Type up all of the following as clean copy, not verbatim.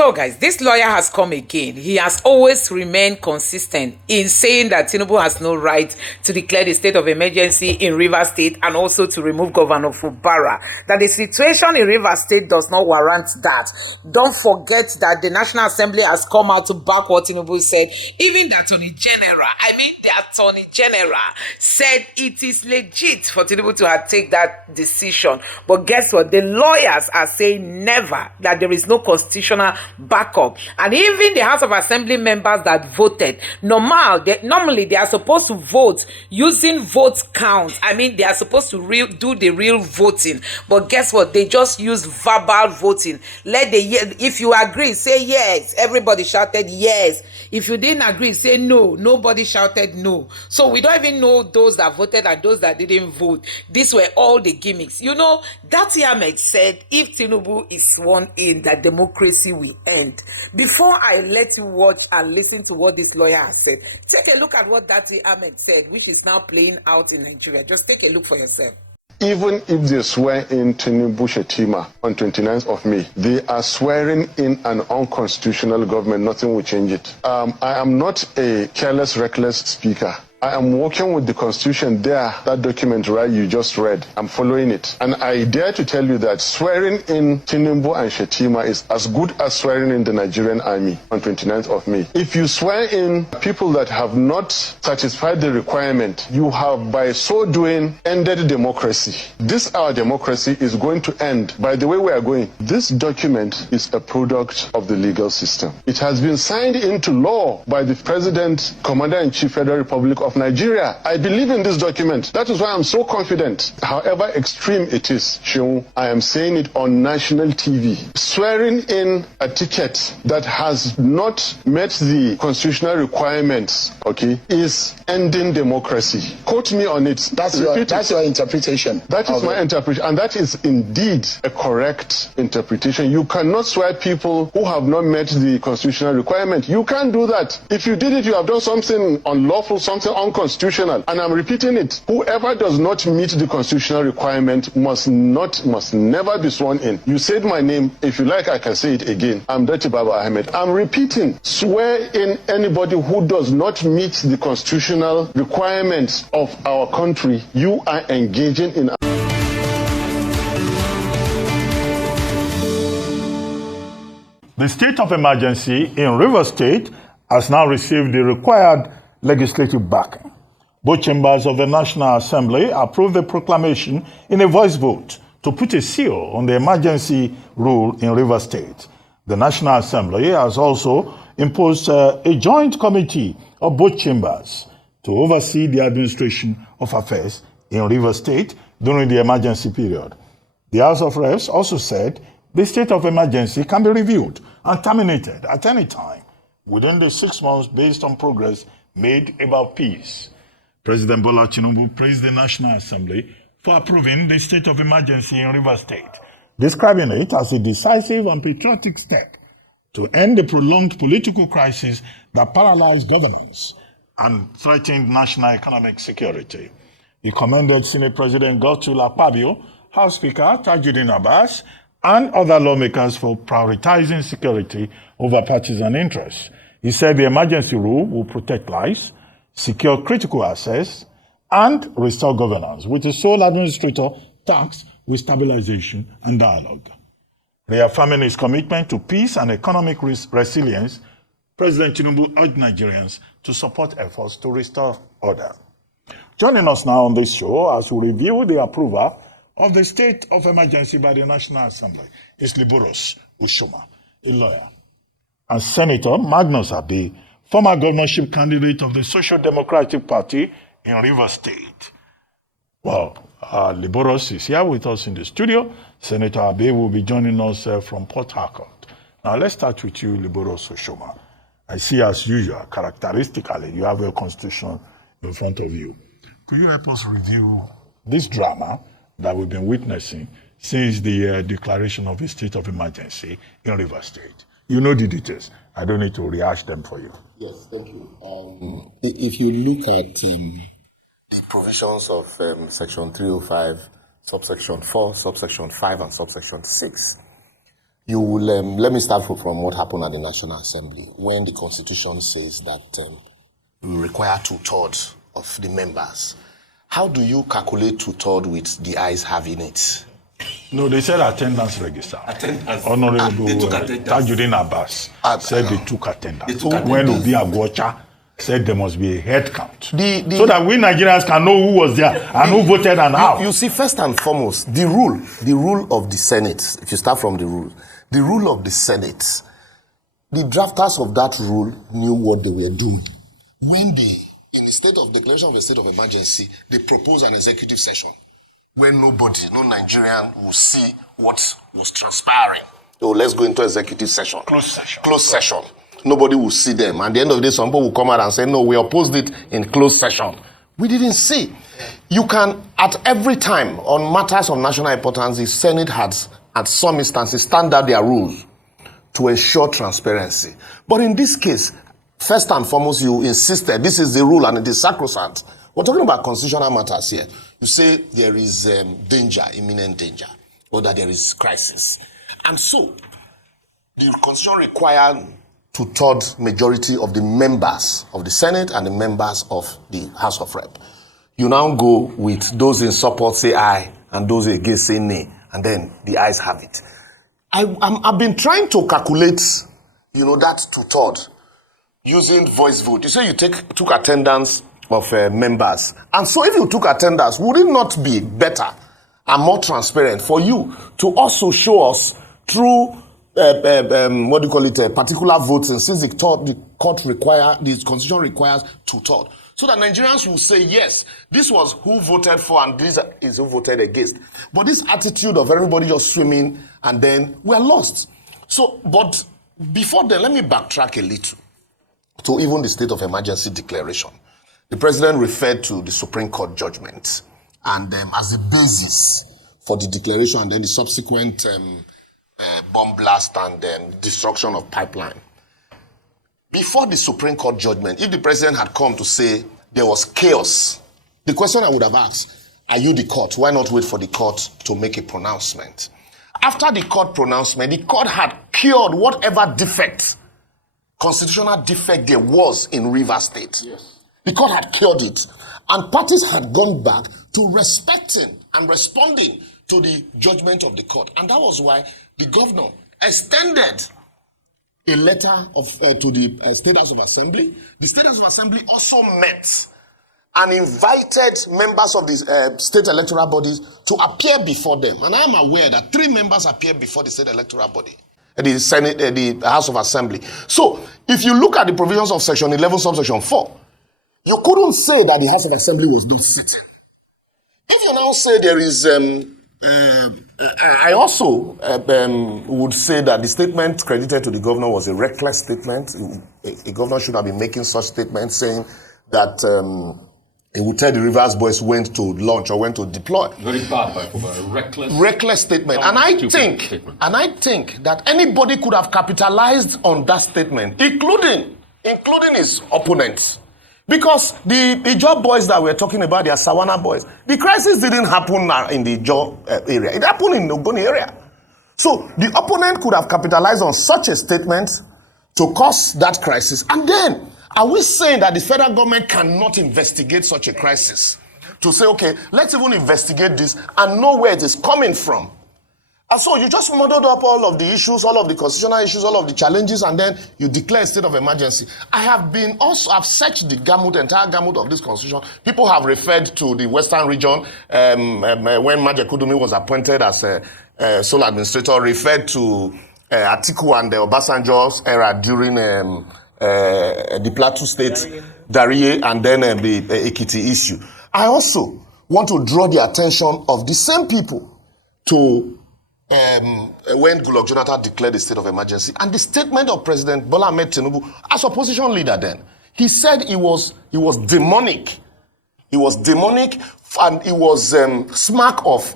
So, guys, this lawyer has come again. He has always remained consistent in saying that Tinbu has no right to declare the state of emergency in Rivers State and also to remove Governor Fubara. That the situation in Rivers State does not warrant that. Don't forget that the National Assembly has come out to back what Tinbu said. Even the Attorney General said it is legit for Tinbu to take that decision. But guess what? The lawyers are saying never, that there is no constitutional backup. And even the House of Assembly members that voted, normally they are supposed to vote using vote count. They are supposed to do the real voting. But guess what? They just use verbal voting. If you agree, say yes. Everybody shouted yes. If you didn't agree, say no. Nobody shouted no. So we don't even know those that voted and those that didn't vote. These were all the gimmicks. Baba-Ahmed said if Tinbu is sworn in, that democracy will end. Before I let you watch and listen to what this lawyer has said, take a look at what Baba-Ahmed said, which is now playing out in Nigeria. Just take a look for yourself. Even if they swear in Tinbu Shetima on 29th of May, they are swearing in an unconstitutional government. Nothing will change it. I am not a careless, reckless speaker. I am working with the Constitution there, that document you just read. I'm following it. And I dare to tell you that swearing in Tinbu and Shetima is as good as swearing in the Nigerian army on 29th of May. If you swear in people that have not satisfied the requirement, you have by so doing ended democracy. This our democracy is going to end by the way we are going. This document is a product of the legal system. It has been signed into law by the President, Commander-in-Chief, Federal Republic of Nigeria. I believe in this document. That is why I'm so confident. However extreme it is, Sheung, I am saying it on national TV. Swearing in a ticket that has not met the constitutional requirements, is ending democracy. Quote me on it. That's your interpretation. That is my interpretation, and that is indeed a correct interpretation. You cannot swear people who have not met the constitutional requirement. You can't do that. If you did it, you have done something unlawful, something unconstitutional. And I'm repeating it. Whoever does not meet the constitutional requirement must never be sworn in. You said my name. If you like, I can say it again. I'm Dirty Baba-Ahmed. I'm repeating. Swear in anybody who does not meet the constitutional requirements of our country. You are engaging in The state of emergency in Rivers State has now received the required legislative backing. Both chambers of the National Assembly approved the proclamation in a voice vote to put a seal on the emergency rule in Rivers State. The National Assembly has also imposed a joint committee of both chambers to oversee the administration of affairs in Rivers State during the emergency period. The House of Reps also said the state of emergency can be reviewed and terminated at any time within the 6 months based on progress made about peace. President Bola Tinubu praised the National Assembly for approving the state of emergency in Rivers State, describing it as a decisive and patriotic step to end the prolonged political crisis that paralyzed governance and threatened national economic security. He commended Senate President Godswill Akpabio, House Speaker Tajuddin Abbas, and other lawmakers for prioritizing security over partisan interests. He said the emergency rule will protect lives, secure critical access, and restore governance, with the sole administrator tasked with stabilization and dialogue. Reaffirming his commitment to peace and economic resilience, President Tinbu urged Nigerians to support efforts to restore order. Joining us now on this show as we review the approval of the state of emergency by the National Assembly is Liboros Ushoma, a lawyer, and Senator Magnus Abbe, former governorship candidate of the Social Democratic Party in Rivers State. Well, Liboros is here with us in the studio. Senator Abbe will be joining us from Port Harcourt. Now, let's start with you, Liboros Ushoma. I see, as usual, characteristically, you have your constitution in front of you. Could you help us review this drama that we've been witnessing since the declaration of a state of emergency in Rivers State? You know the details. I don't need to rehash them for you. Yes, thank you. If you look at the provisions of Section 305, subsection 4, subsection 5, and subsection 6, You will, let me start from what happened at the National Assembly when the Constitution says that we require 2/3 of the members. How do you calculate 2/3 with the ayes having it? No, they said attendance register. Honorable Tajuddin Abbas said they took attendance. When Obi Agwocha said there must be a head count. So that we Nigerians can know who was there and who voted and how. You see, first and foremost, the rule of the Senate, if you start from the rule of the Senate, the drafters of that rule knew what they were doing. When they, in the state of declaration of a state of emergency, they proposed an executive session where no Nigerian will see what was transpiring. So let's go into executive session. Closed session. Nobody will see them. At the end of the day, some people will come out and say, no, we opposed it in closed session. We didn't see. You can, at every time, on matters of national importance, the Senate has, at some instances, stand out their rules to ensure transparency. But in this case, first and foremost, you insisted this is the rule and it is sacrosanct. We're talking about constitutional matters here. You say there is danger, imminent danger, or that there is crisis. And so, the Constitution requires 2/3 majority of the members of the Senate and the members of the House of Rep. You now go with those in support say aye and those against say nay, and then the ayes have it. I've been trying to calculate, that 2/3 using voice vote. You say you took attendance of members, and so if you took attendance, would it not be better and more transparent for you to also show us through particular voting, since the Constitution requires 2/3, so that Nigerians will say, yes, this was who voted for and this is who voted against. But this attitude of everybody just swimming and then we're lost. So, but before then, let me backtrack a little to even the state of emergency declaration. The president referred to the Supreme Court judgment and as the basis for the declaration and then the subsequent bomb blast and destruction of pipeline. Before the Supreme Court judgment, if the president had come to say there was chaos, the question I would have asked, are you the court? Why not wait for the court to make a pronouncement? After the court pronouncement, the court had cured whatever defect, constitutional defect there was in Rivers State. Yes. The court had cured it. And parties had gone back to respecting and responding to the judgment of the court. And that was why the governor extended a letter to the State House of Assembly. The State House of Assembly also met and invited members of the state electoral bodies to appear before them. And I am aware that 3 members appeared before the state electoral body, the Senate, the House of Assembly. So, if you look at the provisions of Section 11, subsection 4, you couldn't say that the House of Assembly was not sitting. If you now say there is, I also would say that the statement credited to the governor was a reckless statement. A governor should have been making such statements saying that he would tell the Rivers boys when to launch or when to deploy. Very bad, a reckless statement. And I think that anybody could have capitalized on that statement, including his opponents. Because the Ijaw boys that we're talking about, they are Sawana boys. The crisis didn't happen in the Ijaw area. It happened in the Ogoni area. So the opponent could have capitalized on such a statement to cause that crisis. And then, are we saying that the federal government cannot investigate such a crisis? To say, okay, let's even investigate this and know where it is coming from. And so you just muddled up all of the issues, all of the constitutional issues, all of the challenges, and then you declare a state of emergency. I've searched the entire gamut of this constitution. People have referred to the Western region when Maje Kudumi was appointed as a sole administrator, referred to Atiku and the Obasanjo's era during the Plateau State, Dariye, and then the Ekiti issue. I also want to draw the attention of the same people to when Goodluck Jonathan declared the state of emergency, and the statement of President Baba-Ahmed Tinbu as opposition leader then, he said he was demonic. He was demonic, and it was smack of,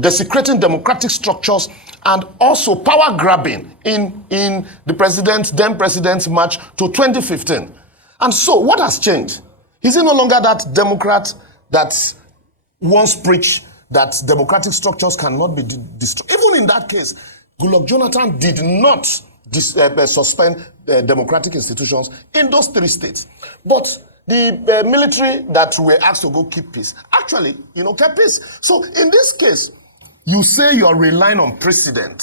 desecrating democratic structures and also power grabbing in the then president's march to 2015. And so, what has changed? Is he no longer that Democrat that once preached that democratic structures cannot be destroyed. Even in that case, Goodluck Jonathan did not suspend democratic institutions in those 3 states. But the military that were asked to go keep peace, actually, kept peace. So in this case, you say you're relying on precedent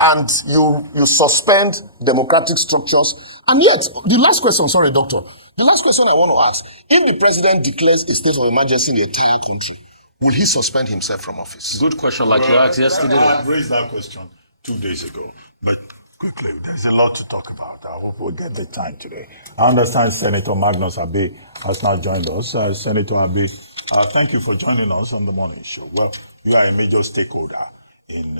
and you suspend democratic structures. And yet, the last question, sorry, doctor, the last question I want to ask, if the president declares a state of emergency in the entire country, will he suspend himself from office? Good question, like you asked yesterday. I raised that question 2 days ago, but quickly, there's a lot to talk about. I hope we'll get the time today. I understand Senator Magnus Abbe has now joined us. Senator Abbe, thank you for joining us on the morning show. Well, you are a major stakeholder in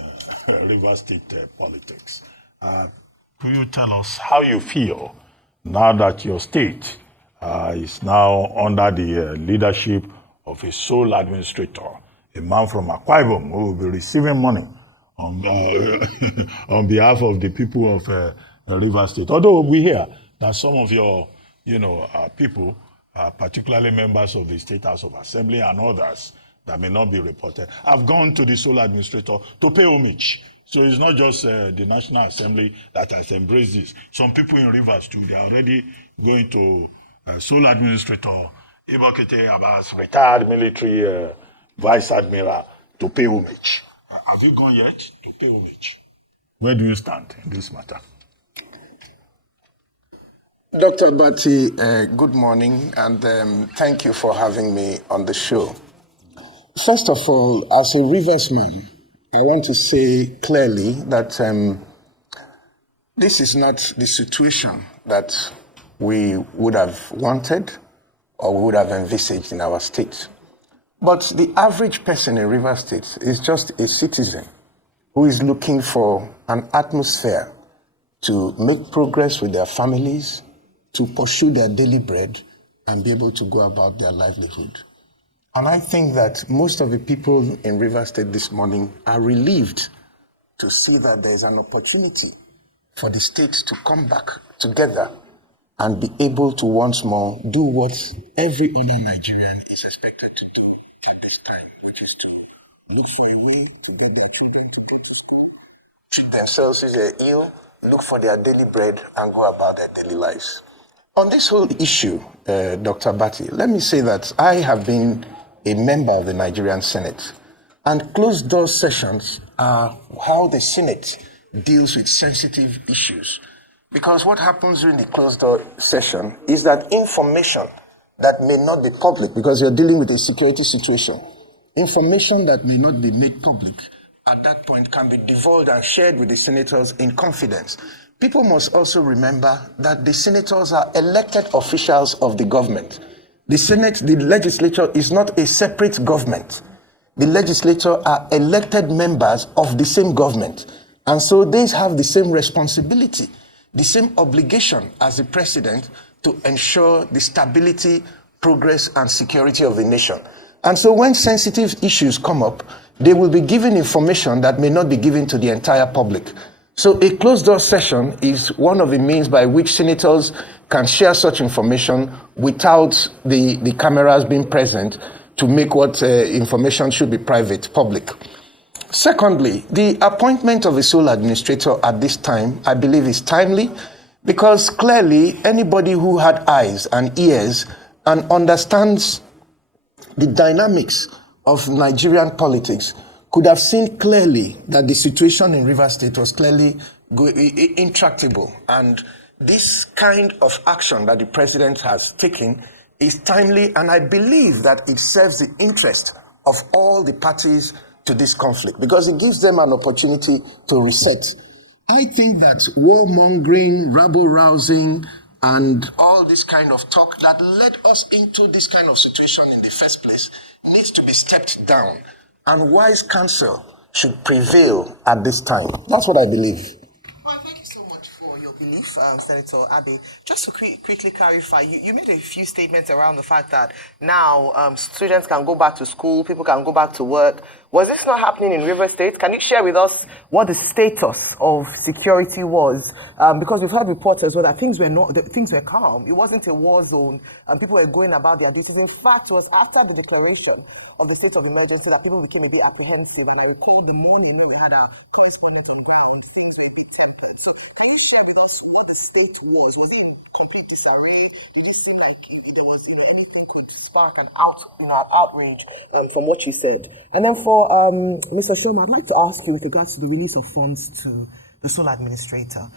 Rivers State politics. Could you tell us how you feel now that your state is now under the leadership of a sole administrator, a man from Akwa Ibom who will be receiving money on behalf of the people of Rivers State? Although we hear that some of your, people, particularly members of the State House of Assembly and others that may not be reported, have gone to the sole administrator to pay homage. So it's not just the National Assembly that has embraced this. Some people in Rivers too, they are already going to sole administrator Ibokete Abbas, retired military vice admiral, to pay homage. Have you gone yet to pay homage? Where do you stand in this matter? Dr. Abati, good morning, and thank you for having me on the show. First of all, as a Riversman, I want to say clearly that this is not the situation that we would have wanted or we would have envisaged in our state. But the average person in Rivers State is just a citizen who is looking for an atmosphere to make progress with their families, to pursue their daily bread, and be able to go about their livelihood. And I think that most of the people in Rivers State this morning are relieved to see that there is an opportunity for the state to come back together and be able to once more do what every other Nigerian is expected to do at this time, which is to look for a way to get their children to get to school, treat themselves if they're ill, look for their daily bread, and go about their daily lives. On this whole issue, Dr. Abati, let me say that I have been a member of the Nigerian Senate, and closed-door sessions are how the Senate deals with sensitive issues. Because what happens during the closed-door session is that information that may not be public, because you're dealing with a security situation, information that may not be made public at that point can be divulged and shared with the senators in confidence. People must also remember that the senators are elected officials of the government. The Senate, the legislature, is not a separate government. The legislature are elected members of the same government. And so they have the same responsibility, the same obligation as the president to ensure the stability, progress, and security of the nation. And so when sensitive issues come up, they will be given information that may not be given to the entire public. So a closed-door session is one of the means by which senators can share such information without the cameras being present to make what information should be private public. Secondly, the appointment of a sole administrator at this time, I believe, is timely because clearly anybody who had eyes and ears and understands the dynamics of Nigerian politics could have seen clearly that the situation in Rivers State was clearly intractable. And this kind of action that the president has taken is timely, and I believe that it serves the interest of all the parties to this conflict because it gives them an opportunity to reset. I think that warmongering, rabble-rousing, and all this kind of talk that led us into this kind of situation in the first place needs to be stepped down. And wise counsel should prevail at this time. That's what I believe. Well, thank you so much for your belief, Senator Abbe. Just to quickly clarify, you made a few statements around the fact that now students can go back to school, people can go back to work. Was this not happening in Rivers State? Can you share with us what the status of security was? Because we've heard reports as well that things were calm. It wasn't a war zone, and people were going about their duties. In fact, it was after the declaration of the state of emergency that people became a bit apprehensive, and I will call the morning when we had our correspondent on ground, things were a bit tempered. So can you share with us what the state was? Was it in complete disarray? Did it seem like there was anything could spark an outrage from what you said? And then for Mr. Shoma, I'd like to ask you with regards to the release of funds to the sole administrator,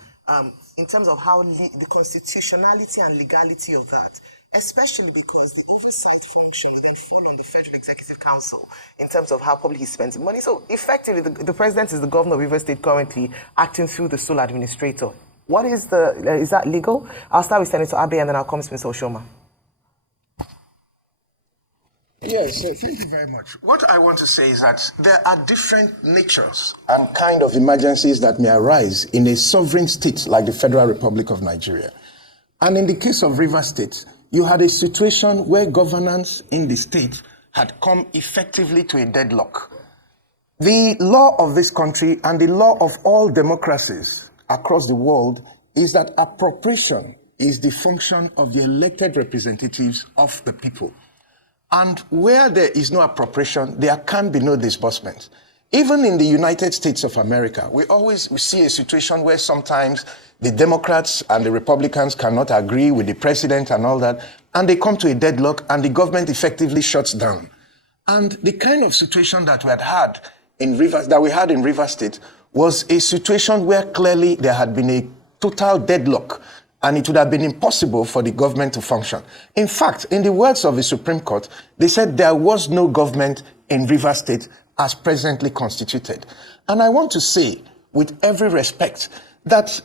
in terms of how the constitutionality and legality of that, especially because the oversight function will then fall on the Federal Executive Council in terms of how publicly he spends money. So effectively, the president is the governor of River State currently acting through the sole administrator. What is is that legal? I'll start with Senator Abbe and then I'll come to Mr. Oshoma. Yes, thank you very much. What I want to say is that there are different natures and kind of emergencies that may arise in a sovereign state like the Federal Republic of Nigeria. And in the case of Rivers State, you had a situation where governance in the state had come effectively to a deadlock. The law of this country and the law of all democracies across the world is that appropriation is the function of the elected representatives of the people. And where there is no appropriation, there can be no disbursement. Even in the United States of America, we see a situation where sometimes the Democrats and the Republicans cannot agree with the president and all that, and they come to a deadlock and the government effectively shuts down. And the kind of situation that we had in Rivers State was a situation where clearly there had been a total deadlock, and it would have been impossible for the government to function. In fact, in the words of the Supreme Court, they said there was no government in Rivers State as presently constituted. And I want to say, with every respect, that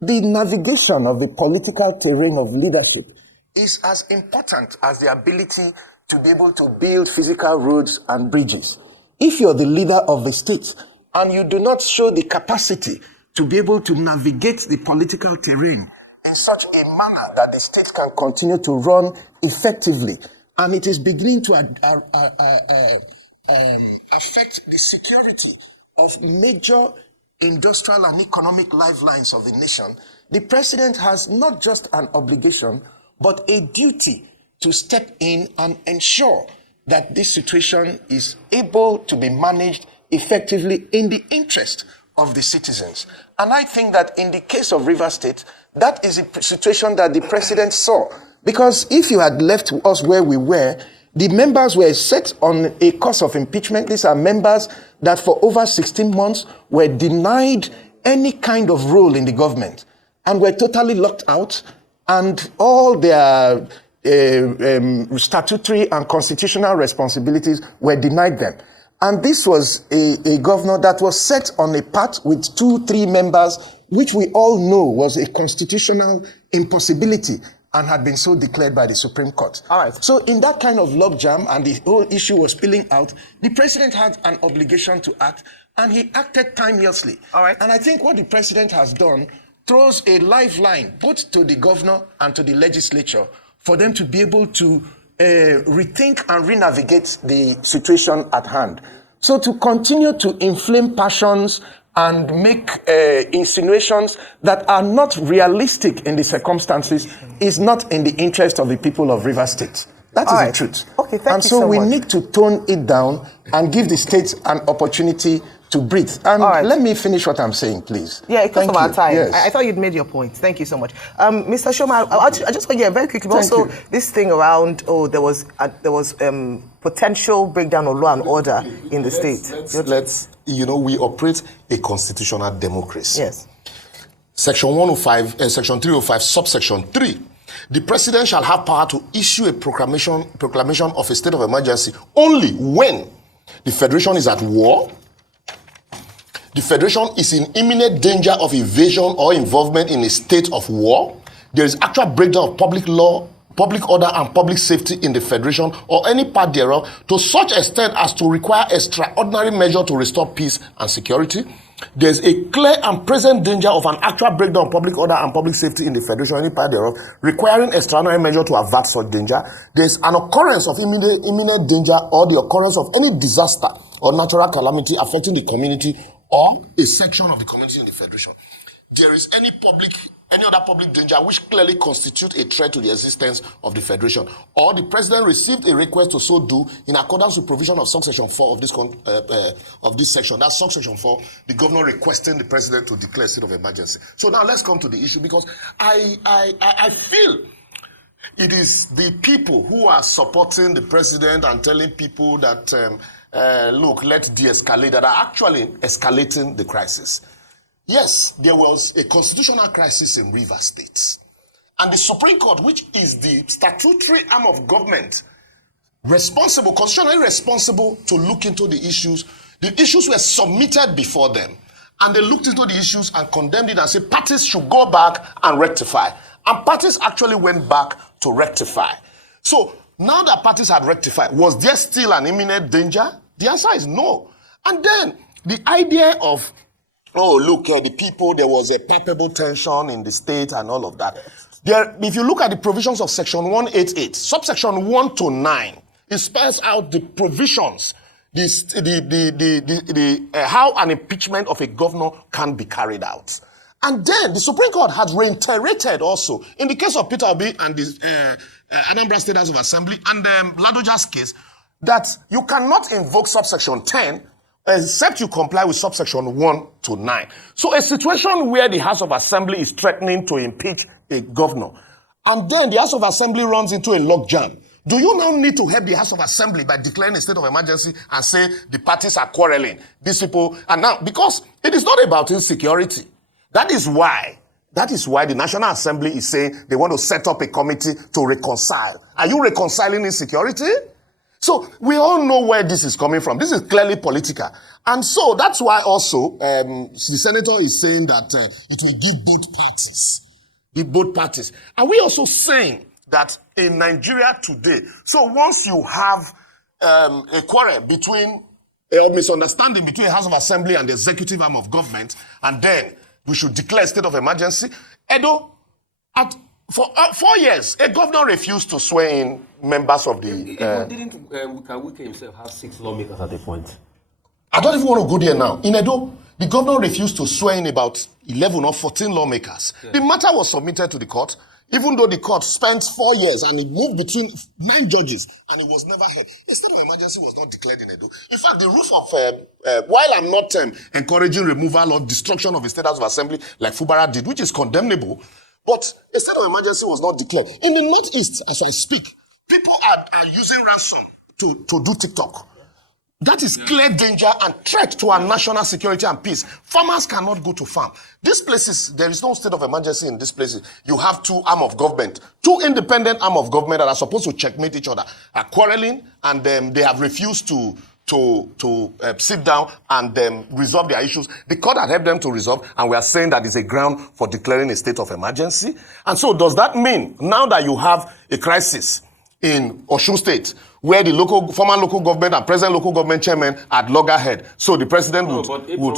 the navigation of the political terrain of leadership is as important as the ability to be able to build physical roads and bridges. If you're the leader of the state and you do not show the capacity to be able to navigate the political terrain in such a manner that the state can continue to run effectively, and it is beginning to affect the security of major industrial and economic lifelines of the nation, the president has not just an obligation, but a duty to step in and ensure that this situation is able to be managed effectively in the interest of the citizens. And I think that in the case of Rivers State, that is a situation that the president saw. Because if you had left us where we were, the members were set on a course of impeachment. These are members that for over 16 months were denied any kind of role in the government and were totally locked out, and all their statutory and constitutional responsibilities were denied them. And this was a governor that was set on a path with 2-3 members, which we all know was a constitutional impossibility and had been so declared by the Supreme Court. All right. So in that kind of logjam, and the whole issue was spilling out, the president had an obligation to act, and he acted timelessly. All right. And I think what the president has done throws a lifeline both to the governor and to the legislature for them to be able to rethink and renavigate the situation at hand. So to continue to inflame passions and make insinuations that are not realistic in the circumstances is not in the interest of the people of Rivers State. That is the truth. Okay, thank you and so we need to tone it down and give the state an opportunity to breathe. And let me finish what I'm saying, please. Yeah, because of our time. Yes. I thought you'd made your point. Thank you so much. Mr. Shoma, I just want to get very quickly. Also, this thing around, there was potential breakdown of law and order in the state. Let's we operate a constitutional democracy. Yes. Section 105, Section 305, subsection 3. The president shall have power to issue a proclamation of a state of emergency only when the federation is at war, the federation is in imminent danger of invasion or involvement in a state of war, there is actual breakdown of public law, public order, and public safety in the federation or any part thereof to such extent as to require extraordinary measure to restore peace and security. There is a clear and present danger of an actual breakdown of public order and public safety in the federation or any part thereof, requiring extraordinary measure to avert such danger. There is an occurrence of imminent danger or the occurrence of any disaster or natural calamity affecting the community or a section of the community in the federation. there is any other public danger which clearly constitutes a threat to the existence of the Federation, or the President received a request to so do in accordance with provision of subsection 4 of this section. That's subsection 4, the governor requesting the President to declare a state of emergency. So now let's come to the issue, because I feel it is the people who are supporting the President and telling people that, look, let's de-escalate, that are actually escalating the crisis. Yes, there was a constitutional crisis in Rivers State. And the Supreme Court, which is the statutory arm of government, constitutionally responsible to look into the issues were submitted before them. And they looked into the issues and condemned it and said parties should go back and rectify. And parties actually went back to rectify. So now that parties had rectified, was there still an imminent danger? The answer is no. And then the idea of, oh, look, the people, there was a palpable tension in the state and all of that. If you look at the provisions of Section 188, subsection 1 to 9, it spells out the provisions, how an impeachment of a governor can be carried out. And then the Supreme Court has reiterated also, in the case of Peter Abbe and the Anambra State House of Assembly and Ladoja's case, that you cannot invoke subsection 10 except you comply with subsection 1 to 9. So a situation where the House of Assembly is threatening to impeach a governor, and then the House of Assembly runs into a logjam, do you now need to help the House of Assembly by declaring a state of emergency and say the parties are quarreling? These people, and now, because it is not about insecurity. That is why the National Assembly is saying they want to set up a committee to reconcile. Are you reconciling insecurity? So we all know where this is coming from. This is clearly political. And so that's why also the senator is saying that it will give both parties. Are we also saying that in Nigeria today, so once you have a quarrel between, a misunderstanding between the House of Assembly and the executive arm of government, and then we should declare a state of emergency, Edo, for 4 years, a governor refused to swear in members of the... Didn't Wike himself have 6 lawmakers at the point? I don't even want to go there now. In Edo, the governor refused to swear in about 11 or 14 lawmakers. Yeah. The matter was submitted to the court, even though the court spent 4 years and it moved between 9 judges and it was never heard. A state of emergency was not declared in Edo. In fact, the roof of... while I'm not encouraging removal or destruction of the State House of Assembly like Fubara did, which is condemnable, but a state of emergency was not declared. In the Northeast, as I speak, people are using ransom to do TikTok. That is clear danger and threat to our national security and peace. Farmers cannot go to farm. These places, there is no state of emergency in these places. You have 2 arm of government, 2 independent arm of government that are supposed to checkmate each other, are quarreling, and they have refused to sit down and resolve their issues. The court had helped them to resolve, and we are saying that is a ground for declaring a state of emergency. And so does that mean now that you have a crisis in Osun State, where the former local government and present local government chairman at loggerhead, so the president would...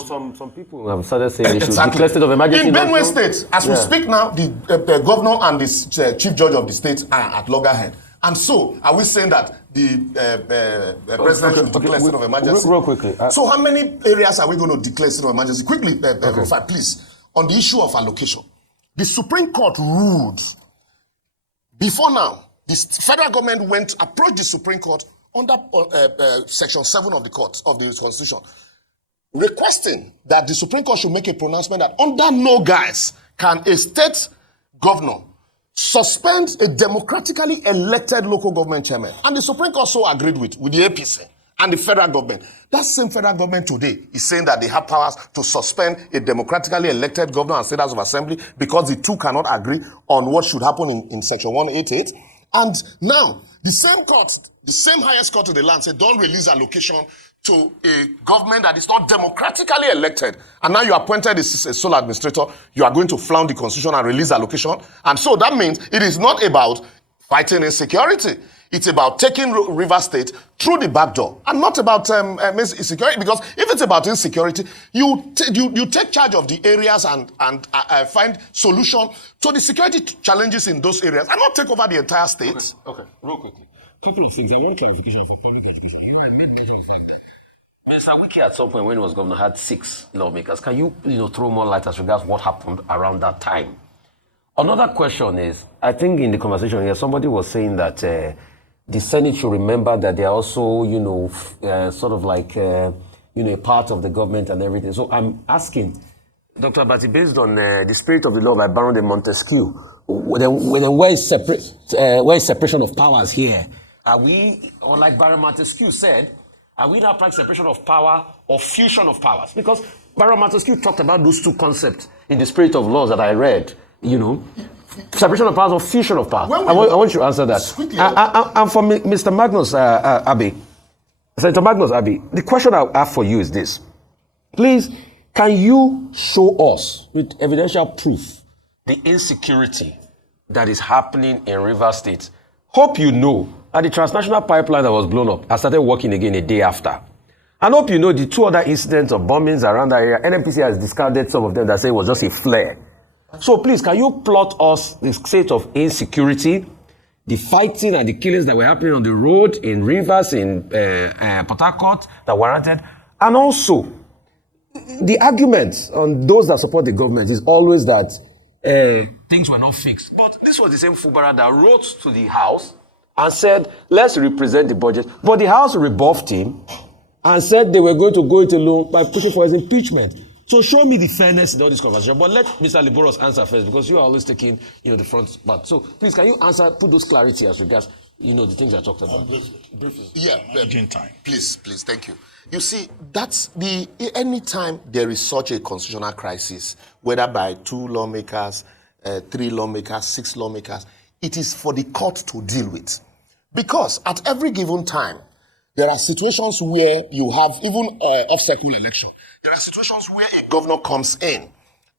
Some people have started saying they should declare state of emergency. In Benue State, as we speak now, the governor and the chief judge of the state are at loggerhead. And so, are we saying that the president should declare state of emergency? Real quickly. So how many areas are we going to declare state of emergency? Quickly, Rufai, please. On the issue of allocation, the Supreme Court ruled before now. The federal government approached the Supreme Court under Section 7 of the Constitution, requesting that the Supreme Court should make a pronouncement that under no guise can a state governor suspend a democratically elected local government chairman. And the Supreme Court so agreed with the APC and the federal government. That same federal government today is saying that they have powers to suspend a democratically elected governor and state house of assembly because the two cannot agree on what should happen in Section 188. And now, the same court, the same highest court of the land said, don't release allocation to a government that is not democratically elected. And now you appointed a sole administrator, you are going to flout the constitution and release allocation. And so that means it is not about fighting insecurity. It's about taking Rivers State through the back door and not about insecurity. Because if it's about insecurity, you take charge of the areas and find solution to the security challenges in those areas and not take over the entire state. Okay. Real quickly. Couple of things. I want clarification for public education. I made mention of the fact Mr. Wiki at some point when he was governor had 6 lawmakers. Can you, throw more light as regards what happened around that time? Another question is, I think in the conversation here, somebody was saying that the Senate should remember that they are also, sort of like, a part of the government and everything. So I'm asking, Dr. Abati, based on the spirit of the law by Baron de Montesquieu, where is separation of powers here? Are we, or like Baron Montesquieu said, are we now applying separation of power or fusion of powers? Because Baron Montesquieu talked about those 2 concepts in the spirit of laws that I read, separation of powers or fusion of powers. I want you to answer that. And for Mr. Magnus Abbe, Senator Magnus Abbe, the question I have for you is this. Please, can you show us with evidential proof the insecurity that is happening in Rivers State? Hope you know that the transnational pipeline that was blown up has started working again a day after. And hope you know the 2 other incidents of bombings around that area. NNPC has discarded some of them that say it was just a flare. So please, can you plot us the state of insecurity, the fighting and the killings that were happening on the road in Rivers, in Port Harcourt that warranted, and also the arguments on those that support the government is always that things were not fixed. But this was the same Fubara that wrote to the House and said, let's represent the budget. But the House rebuffed him and said they were going to go it alone by pushing for his impeachment. So show me the fairness in all this conversation. But let Mr. Liboros answer first, because you are always taking, the front part. So please, can you answer, put those clarity as regards, the things I talked about? Briefly. Yeah, time. Please, thank you. You see, that's anytime there is such a constitutional crisis, whether by 2 lawmakers, 3 lawmakers, 6 lawmakers, it is for the court to deal with. Because at every given time, there are situations where you have even off-cycle election. There are situations where a governor comes in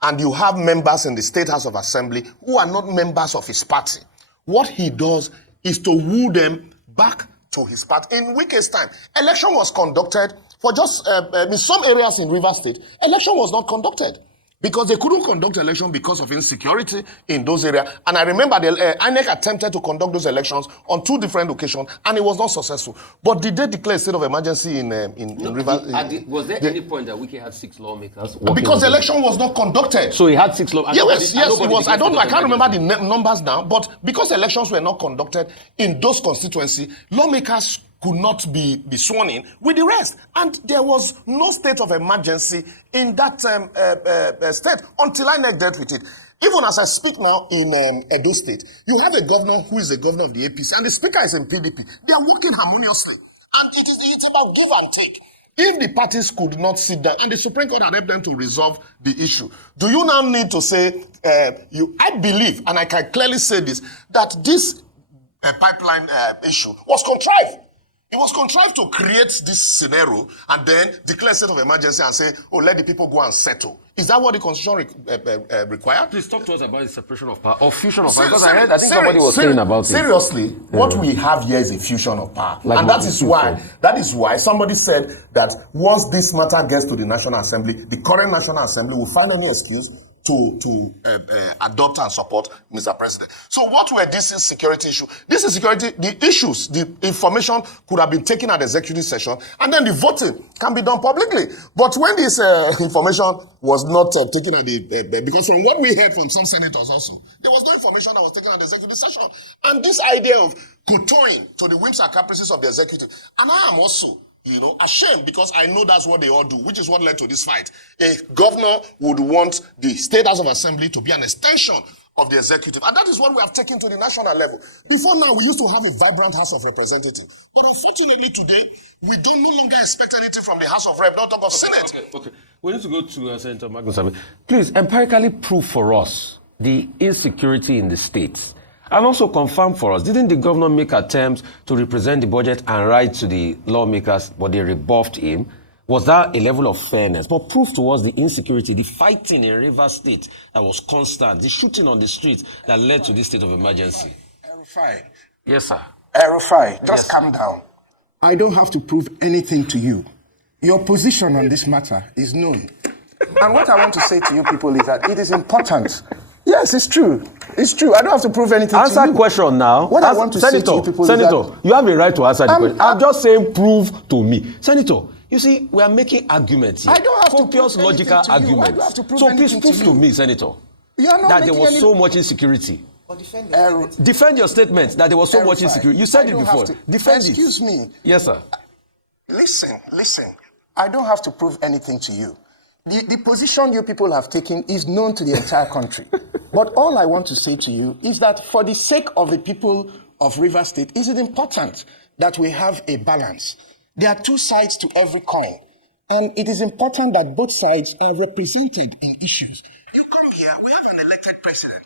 and you have members in the State House of Assembly who are not members of his party. What he does is to woo them back to his party. In Wike's time, election was conducted for just, in some areas in Rivers State, election was not conducted because they couldn't conduct election because of insecurity in those areas. And I remember the INEC attempted to conduct those elections on 2 different occasions, and it was not successful. But did they declare a state of emergency in Rivers? Was there any point that Wike had 6 lawmakers? Because the election was not conducted. So he had 6 lawmakers? Yes, it was. I can't remember the numbers now, but because elections were not conducted in those constituencies, lawmakers could not be sworn in with the rest. And there was no state of emergency in that state until INEC dealt with it. Even as I speak now in Edo State, you have a governor who is a governor of the APC, and the speaker is in PDP. They are working harmoniously. And it's about give and take. If the parties could not sit down, and the Supreme Court had helped them to resolve the issue, do you now need to say, I believe, and I can clearly say this, that this pipeline issue was contrived. It was contrived to create this scenario and then declare state of emergency and say, let the people go and settle. Is that what the Constitution required? Please talk to us about the separation of power or fusion of power. Because I think somebody was saying about it. Seriously, what we have here is a fusion of power. And that is why somebody said that once this matter gets to the National Assembly, the current National Assembly will find any excuse to adopt and support Mr. President. So what were these security issues? This is security, the issues, the information could have been taken at the executive session, and then the voting can be done publicly. But when this information was not taken at the, because from what we heard from some senators also, there was no information that was taken at the executive session. And this idea of kowtowing to the whims and caprices of the executive, and I am also ashamed because I know that's what they all do, which is what led to this fight. A governor would want the State House of Assembly to be an extension of the executive. And that is what we have taken to the national level. Before now, we used to have a vibrant House of Representatives. But unfortunately today, we don't no longer expect anything from the House of Rep, not talk of Senate. Okay. We need to go to Senator Magnus Abbe. Please, empirically prove for us the insecurity in the states. And also confirm for us, didn't the governor make attempts to represent the budget and write to the lawmakers, but they rebuffed him? Was that a level of fairness? But prove to us the insecurity, the fighting in Rivers State that was constant, the shooting on the streets that led to this state of emergency. Rufai. Yes, sir. Rufai, just calm down. I don't have to prove anything to you. Your position on this matter is known. And what I want to say to you people is that it is important. Yes, it's true. It's true. I don't have to prove anything to you. Answer question now. What I want to say to you people Senator, you have a right to answer the question. I'm just saying prove to me. Senator, You see, we are making arguments here. I don't have to copious prove logical anything to you. arguments. I don't have to prove so please anything prove to to you. me, Senator, You are not that there making was any- so much insecurity. Defend your statement that there was so much Rufai, insecurity. You said I it don't before. have to- Defend Excuse it. me. Yes, sir. Listen. I don't have to prove anything to you. The position you people have taken is known to the entire country. But all I want to say to you is that for the sake of the people of Rivers State, is it important that we have a balance? There are two sides to every coin. And it is important that both sides are represented in issues. You come here, we have an elected president.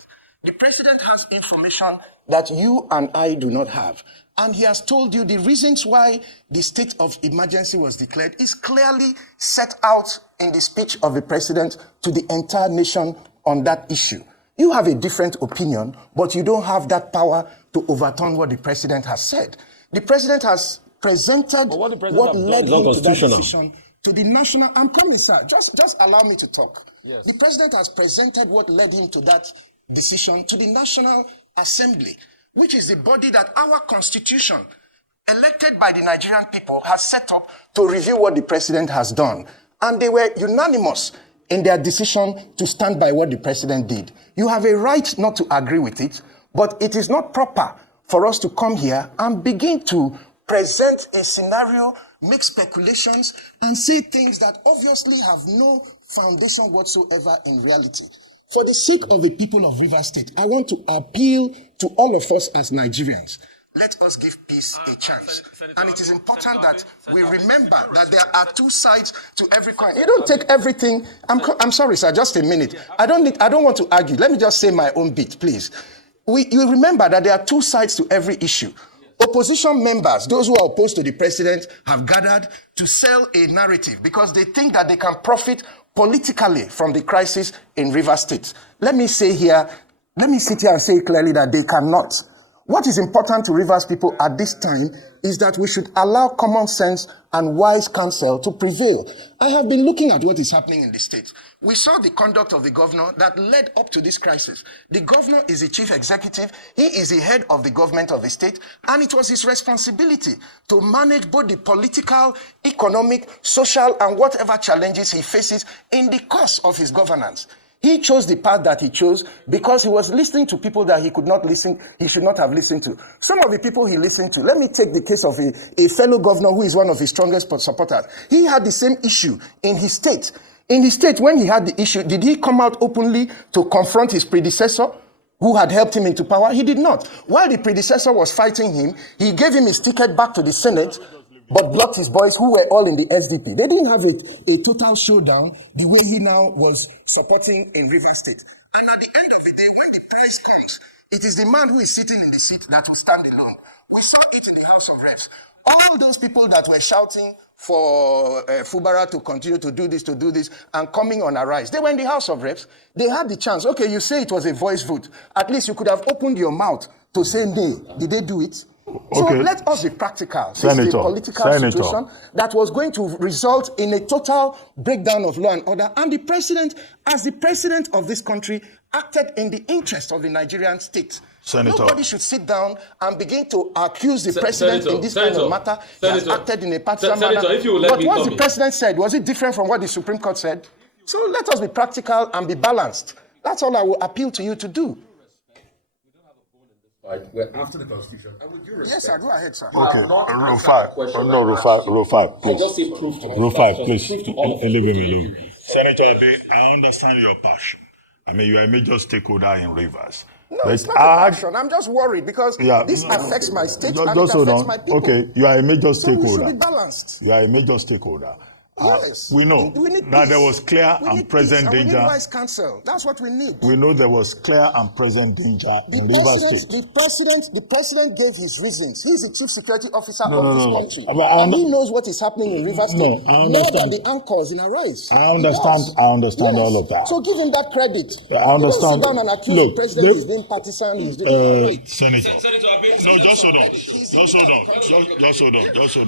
The president has information that you and I do not have. And he has told you the reasons why the state of emergency was declared is clearly set out in the speech of the president to the entire nation on that issue. You have a different opinion, but you don't have that power to overturn what the president has said. The president has presented what led him to that decision to the national. I'm coming, sir. Just allow me to talk. Yes. The president has presented what led him to that decision to the National Assembly, which is the body that our constitution, elected by the Nigerian people, has set up to review what the president has done. And they were unanimous in their decision to stand by what the president did. You have a right not to agree with it, but it is not proper for us to come here and begin to present a scenario, make speculations, and say things that obviously have no foundation whatsoever in reality. For the sake of the people of Rivers State, I want to appeal to all of us as Nigerians. Let us give peace a chance. And it is important that we remember that there are two sides to every coin. You don't take everything. I'm sorry, sir, just a minute. I don't want to argue. Let me just say my own bit, please. You remember that there are two sides to every issue. Opposition members, those who are opposed to the president, have gathered to sell a narrative because they think that they can profit politically from the crisis in Rivers State. Let me sit here and say clearly that they cannot. What is important to Rivers people at this time is that we should allow common sense and wise counsel to prevail. I have been looking at what is happening in the state. We saw the conduct of the governor that led up to this crisis. The governor is the chief executive. He is the head of the government of the state. And it was his responsibility to manage both the political, economic, social, and whatever challenges he faces in the course of his governance. He chose the path that he chose because he was listening to people that he should not have listened to. Some of the people he listened to, let me take the case of a fellow governor who is one of his strongest supporters. He had the same issue in his state. In his state, when he had the issue, did he come out openly to confront his predecessor who had helped him into power? He did not. While the predecessor was fighting him, he gave him his ticket back to the Senate, but blocked his boys who were all in the SDP. They didn't have a total showdown the way he now was supporting in Rivers State. And at the end of the day, when the price comes, it is the man who is sitting in the seat that will stand alone. We saw it in the House of Reps. All those people that were shouting for Fubara to continue to do this, and coming on a rise, they were in the House of Reps. They had the chance. Okay, you say it was a voice vote. At least you could have opened your mouth to say nay. Did they do it? So Okay. let us be practical. Senator, This is a political situation that was going to result in a total breakdown of law and order. And the president, as the president of this country, acted in the interest of the Nigerian state. Senator. Nobody should sit down and begin to accuse the president in this kind of matter. He has acted in a partisan manner. But what the president said, was it different from what the Supreme Court said? So let us be practical and be balanced. That's all I will appeal to you to do. We're after the Constitution. And with due respect, Yes, sir. Go ahead, sir. Okay, Rufai. Rufai, please. I'll just say proof to me. Rufai, please. Proof to all of Leave you. him alone. Senator Abbe, I understand your passion. I mean, you are a major stakeholder in Rivers. No, But it's not a passion. I'm just worried because this affects my state and it hold affects on. my people. Okay, you are a major So we stakeholder. should be balanced. You are a major stakeholder. Yes. We know We need that peace. there was clear We and need present peace, and danger. we need wise counsel. That's what we need. We know there was clear and present danger in Rivers State. The president gave his reasons. He's the chief security officer of this country. But And he knows what is happening in Rivers State. No, I More understand. than the anchors in Arise. I understand all of that. So give him that credit. I understand. You don't sit down and accuse Look, the president he's being partisan. He's doing Senator. No, just hold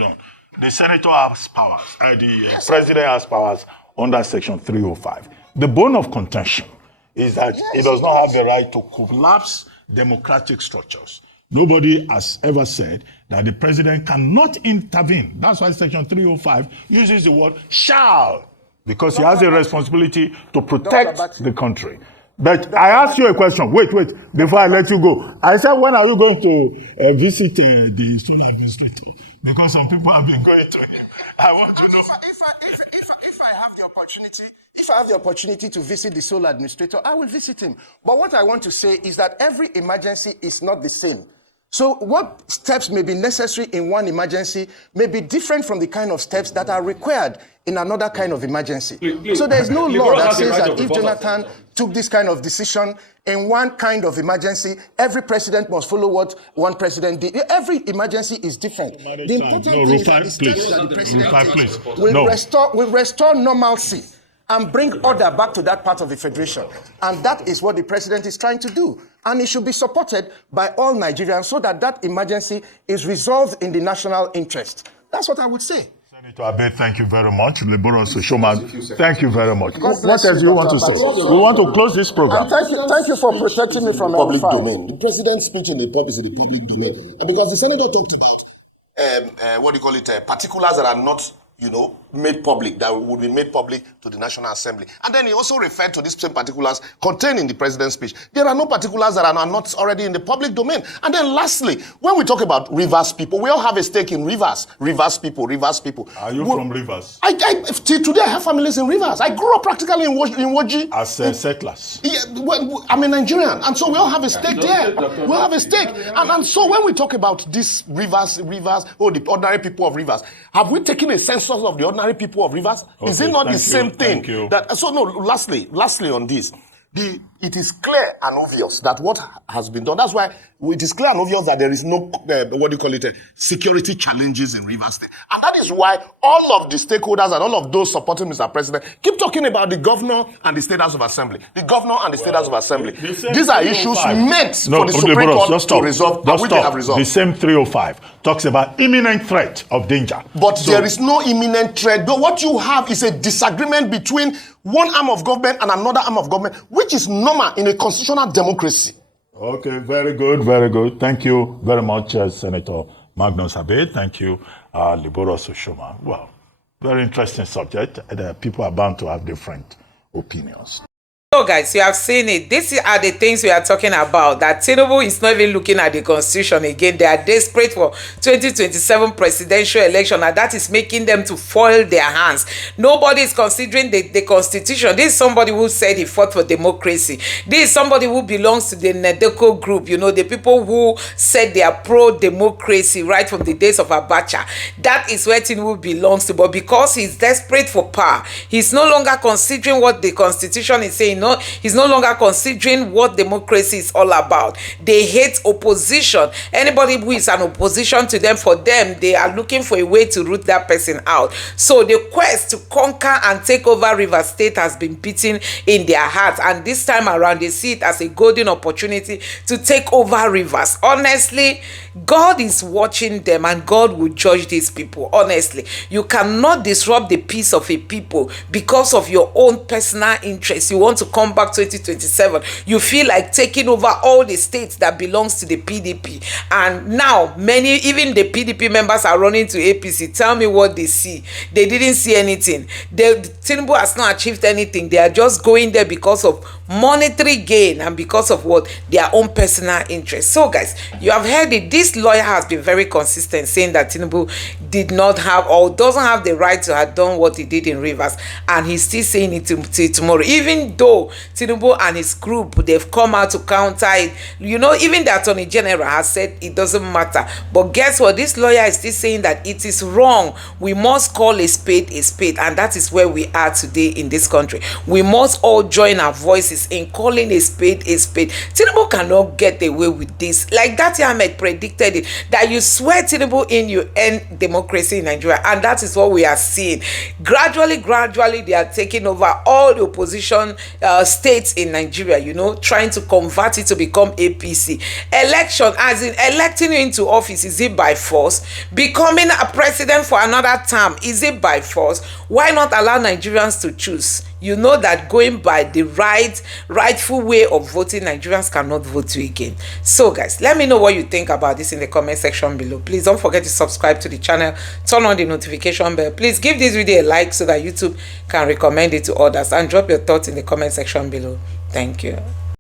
on. The senator has powers. The president has powers under Section 305. The bone of contention is that he does not have the right to collapse democratic structures. Nobody has ever said that the president cannot intervene. That's why Section 305 uses the word shall, because he has a responsibility to protect the country. But I asked you a question. Wait, before I let you go. I said, when are you going to visit the student administrator? Because some people have been going to him. I want to know. If I have the opportunity to visit the sole administrator, I will visit him. But what I want to say is that every emergency is not the same. So what steps may be necessary in one emergency may be different from the kind of steps that are required in another kind of emergency. So there's no law that says that if Jonathan took this kind of decision in one kind of emergency, every president must follow what one president did. Every emergency is different. The important thing is that the steps that the president will restore normalcy and bring order back to that part of the federation. And that is what the president is trying to do. And it should be supported by all Nigerians so that that emergency is resolved in the national interest. That's what I would say. Senator Abbe, thank you very much. Thank you very much. What else do you want to say? We want to close this program. Thank you for protecting me from Public domain. The president's speech in the public is in the public domain. And because the senator talked about particulars that are not, made public, that would be made public to the National Assembly. And then he also referred to these same particulars contained in the president's speech. There are no particulars that are not already in the public domain. And then lastly, when we talk about Rivers people, we all have a stake in Rivers. Rivers people. Are you from Rivers? Till today, I have families in Rivers. I grew up practically in Woji. As settlers? Yeah, I'm a Nigerian. And so we all have a stake there. We all have a stake. And so when we talk about these Rivers, the ordinary people of Rivers, have we taken a census of the ordinary people of Rivers? Okay, is it not the same thing? Thank you. Lastly on this, it is clear and obvious that what has been done, that's why it is clear and obvious that there is no, security challenges in Rivers State. And that is why all of the stakeholders and all of those supporting Mr. President keep talking about the governor and the State House of Assembly. The governor and the State House of Assembly. These are issues meant for the Supreme Court to resolve, and which they have resolved. The same 305 talks about imminent threat of danger. But there is no imminent threat. But what you have is a disagreement between one arm of government and another arm of government, which is normal in a constitutional democracy. Okay, very good. Thank you very much, Senator Magnus Abbe. Thank you, Liboros Oshoma. Well, very interesting subject. People are bound to have different opinions. So guys, you have seen it. These are the things we are talking about. That Tinbu is not even looking at the constitution again. They are desperate for 2027 presidential election, and that is making them to foil their hands. Nobody is considering the constitution. This is somebody who said he fought for democracy. This is somebody who belongs to the Nedeco group. The people who said they are pro-democracy right from the days of Abacha. That is where Tinbu belongs to. But because he's desperate for power, he's no longer considering what the constitution is saying. No, he's no longer considering what democracy is all about. They hate opposition. Anybody who is an opposition to them, for them, they are looking for a way to root that person out. So the quest to conquer and take over Rivers State has been beaten in their hearts. And this time around, they see it as a golden opportunity to take over Rivers. Honestly, God is watching them and God will judge these people. Honestly, you cannot disrupt the peace of a people because of your own personal interest. You want to come back 2027. You feel like taking over all the states that belongs to the PDP. And now, even the PDP members are running to APC. Tell me what they see. They didn't see anything. Tinbu has not achieved anything. They are just going there because of monetary gain and because of what? Their own personal interest. So guys, you have heard it. This lawyer has been very consistent saying that Tinbu did not have or doesn't have the right to have done what he did in Rivers, and he's still saying it till tomorrow, even though Tinbu and his group, they've come out to counter it. Even the Attorney General has said it doesn't matter. But guess what? This lawyer is still saying that it is wrong. We must call a spade, and that is where we are today in this country. We must all join our voices in calling a spade. Tinbu cannot get away with this. Like Baba-Ahmed predicted it, that you swear Tinbu in, you end democracy in Nigeria, and that is what we are seeing. Gradually, they are taking over all the opposition states in Nigeria, trying to convert it to become APC. Election, as in electing you into office, is it by force? Becoming a president for another term, is it by force? Why not allow Nigerians to choose? you know that going by the rightful way of voting, Nigerians cannot vote you again. So guys, let me know what you think about this in the comment section below. Please don't forget to subscribe to the channel, turn on the notification bell. Please give this video a like so that YouTube can recommend it to others, and drop your thoughts in the comment section below. Thank you.